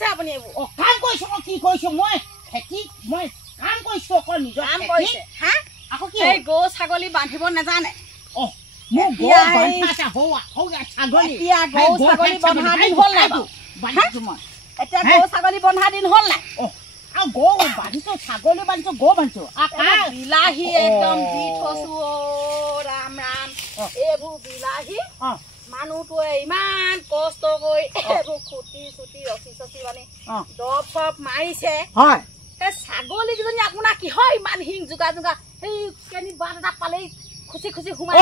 আছে আপুনি এইবোৰ অ কাম কৰিছো কি কৰিছো মই খেতি মই কাম কৰিছো অকল নিজৰ কাম কৰিছে হা আকৌ কি এই গৰু ছাগলী বান্ধিব নাজানে অ মোক গৰু বান্ধা হৌয়া ছাগলী এতিয়া গৰু ছাগলী বন্ধা দিন হ'ল নাই বান্ধিছো মই এতিয়া গৰু ছাগলী বন্ধা দিন হ'ল নাই অ আৰু গৰু বান্ধিছো ছাগলী বান্ধিছো গৰু বান্ধিছো বিলাহী একদম দি থৈছো ৰাম ৰাম এইবোৰ বিলাহী মানুহটোৱে ইমান কষ্ট কৰি এইবোৰ খুটি চুটি ৰচি চচি মানে দৰৱ চৰব মাৰিছে হয় এই ছাগলীকেইজনী আপোনাৰ কিহৰ ইমান হিং যোগা যোগা সেই কেনি বাট এটা পালেই খুচি খুচি সোমাই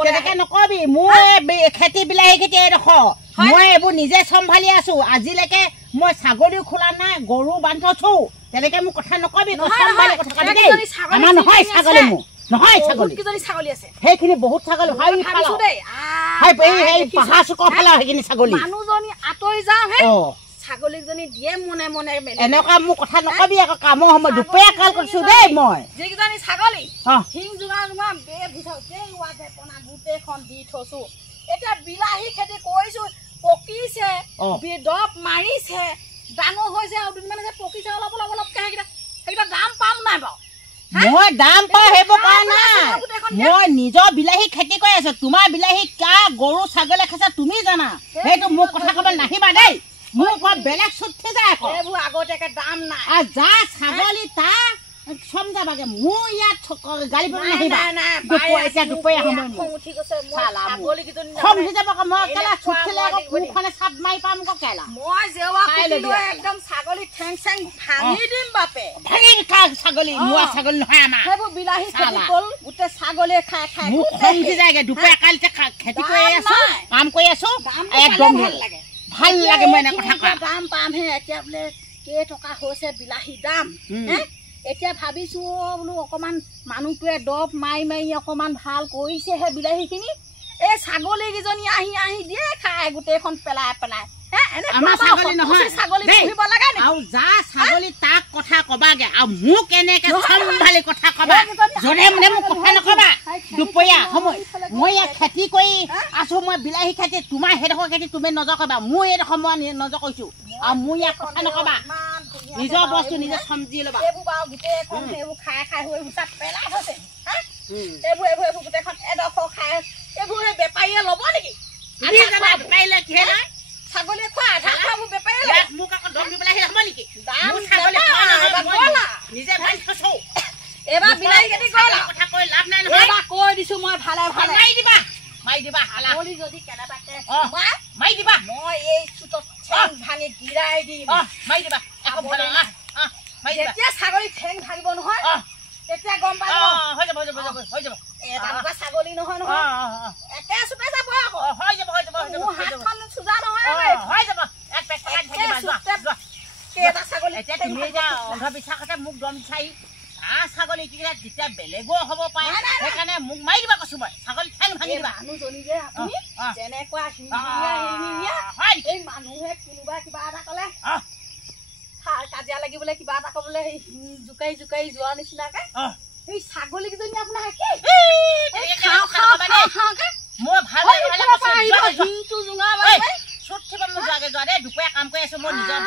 তেনেকে নকবি মোৰ খেতি বিলাহী খেতি এডোখৰ মই এইবোৰ নিজে চম্ভালি আছো আজিলৈকে মই ছাগলীও খোলা নাই গৰু বান্ধছো তেনেকে মোক কথা নকবি আমাৰ নহয় ছাগলী মোৰ নহয় ছাগলী কেইজনী ছাগলী আছে সেইখিনি বহুত ছাগলী পাহাৰ চুকৰ ফালে সেইখিনি ছাগলী মানুহজনী আঁতৰি যাওঁ হে ছাগলীজনী দিয়ে মনে মনে এনেকুৱা মোক কথা নকবি আকৌ কামৰ সময় দুপৰীয়া কাল কৰিছো দেই মই যিকেইজনী ছাগলী হিং জোঙা জোঙা গোটেইখন দি থৈছো এতিয়া বিলাহী খেতি কৰিছো পকিছে দৰৱ মাৰিছে ডাঙৰ হৈছে আৰু দুদিনমান পকিছে অলপ অলপ অলপকে সেইকেইটা দাম পাম নাই বাৰু মই দাম পাওঁ সেইবোৰ কোৱা নাই মই নিজৰ বিলাহী খেতি কৰি আছো তোমাৰ বিলাহী কা গৰু ছাগলী খাইছা তুমি জানা সেইটো মোক কথা ক'ব নাহিবা দেই মোক বেলেগ চুটি যায় আকৌ এইবোৰ আগতীয়াকে দাম নাই আৰু যা ছাগলী তা সমজাবাগে মোৰ ইয়াত গাড়ী পাব নাহিবা এতিয়া দুপৰীয়া সময় খং উঠি গৈছে ছাগলীকেইজনী খং উঠি যাব আকৌ মই কেলা চুটিলে আকৌ কোনখনে চাপ মাৰি পাম আকৌ কেলা মই জেৱা খুলিলৈ একদম ছাগলী ঠেং চেং ভাঙি দিম বাপে ভাঙি ছাগলী মোৱা ছাগলী নহয় আমাৰ সেইবোৰ বিলাহী খেতি কল গোটেই ছাগলীয়ে খাই খাই মোক খং উঠি যায়গে দুপৰীয়া কালিতে খেতি কৰি আছো কাম কৰি আছো একদম ভাল লাগে মই এনে কথা কোৱা দাম পামহে এতিয়া বোলে কেইটকা হৈছে বিলাহী দাম এতিয়া ভাবিছো বোলো অকমান মানুহটোৱে দৰৱ মাৰি মাৰি অকমান ভাল কৰিছেহে বিলাহীখিনি এই ছাগলীকেইজনী আহি আহি দিয়ে খাই গোটেইখন পেলাই পেলাই আমাৰ ছাগলী নহয় আৰু যা ছাগলী তাক কথা কবাগে আৰু মোক এনেকে চম্ভালি কথা কবা জনে মনে মোক কথা নকবা দুপৰীয়া সময় মই ইয়াত খেতি কৰি আছো মই বিলাহী খেতি তোমাৰ সেইডোখৰ খেতি তুমি নজৰ কৰিবা মোৰ এইডোখৰ মই নজৰ কৰিছো আৰু মোৰ ইয়াত কথা নকবা নিজৰ বস্তু নিজে চমজি ল'বা এইবোৰ খাই খাই হৈ গুচা পেলাই থৈছে এইবোৰ এইবোৰ এইবোৰ গোটেইখন এডোখৰ খাই এইবোৰ বেপাৰীয়ে ল'ব নেকি পাৰিলে কিহে নাই ছাগলী খোৱা আধাবোৰ বেপাৰী মোক আকৌ দম দিবলৈ আহিলে সময় নেকি নিজে বান্ধি থৈছো এবাৰ বিলাহী খেতি কৰা কথা কৈ লাভ নাই নহয় এবাৰ কৈ দিছো মই ভালে ভালে মাৰি দিবা ছাগলী যদি কেনেবাকে মাৰি দিবা মই এই চুটত ঠেং ভাঙি গিৰাই দিম মাৰি দিবা যেতিয়া ছাগলী ঠেং ভাঙিব নহয় তেতিয়া গম পাব হৈ যাব এটা ছাগলী নহয় নহয় একে চুটে যাব আকৌ হৈ যাব হাতখন চুজা নহয় হৈ যাব এক পেক কেইটা ছাগলী এতিয়া তুমি এতিয়া অন্ধবিশ্বাসতে মোক দম চাই ছাগলী যেতিয়া বেলেগো হ'ব পাৰে সেইকাৰণে মোক মাৰি দিবা কৈছো মই ছাগলী ঠেং ভাঙি দিবা মানুহজনী যে আপুনি যেনেকুৱা এই মানুহে কোনোবা কিবা এটা ক'লে কাজিয়া লাগিবলৈ কিবা এটা ক'বলৈ সেই জোকাৰি জোকাৰি যোৱা নিচিনাকে এই ছাগলীকেইজনী আপোনাৰ মই ভাল দুপৰীয়া কাম কৰি আছো মই নিজৰ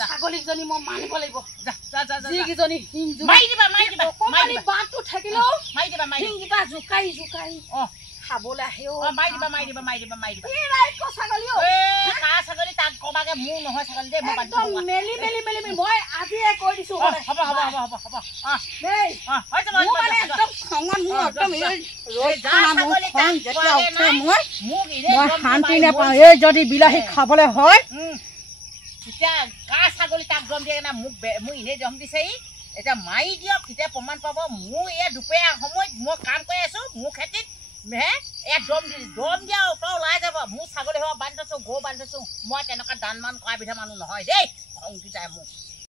ছাগলীকেইজনী মই মানিব লাগিব জোকাৰি জোকাৰি খাবলৈ আহে মাৰি দিবা ছাগলী তাক কবাগে মোৰ নহয় ছাগলী দেই মেলি মেলি মেলি মেলি মই আজিয়ে কৈ দিছো হ'ব শান্তি নাপাওঁ এই যদি বিলাহী খাবলৈ হয় তেতিয়া কা ছাগলী তাক দম দিয়ে না মোক এনেই দম দিছে এতিয়া মাৰি দিয়ক তেতিয়া প্ৰমাণ পাব মোৰ এই দুপৰীয়া সময়ত মই কাম কৰি আছো মোৰ খেতিত দম দিয়া ওপৰ ওলাই যাব মোৰ ছাগলী হোৱা বান্ধি থৈছো গৰু বান্ধি থৈছো মই তেনেকুৱা দান মান কৰা বিধা মানুহ নহয় দেই খং উঠি যায় মোক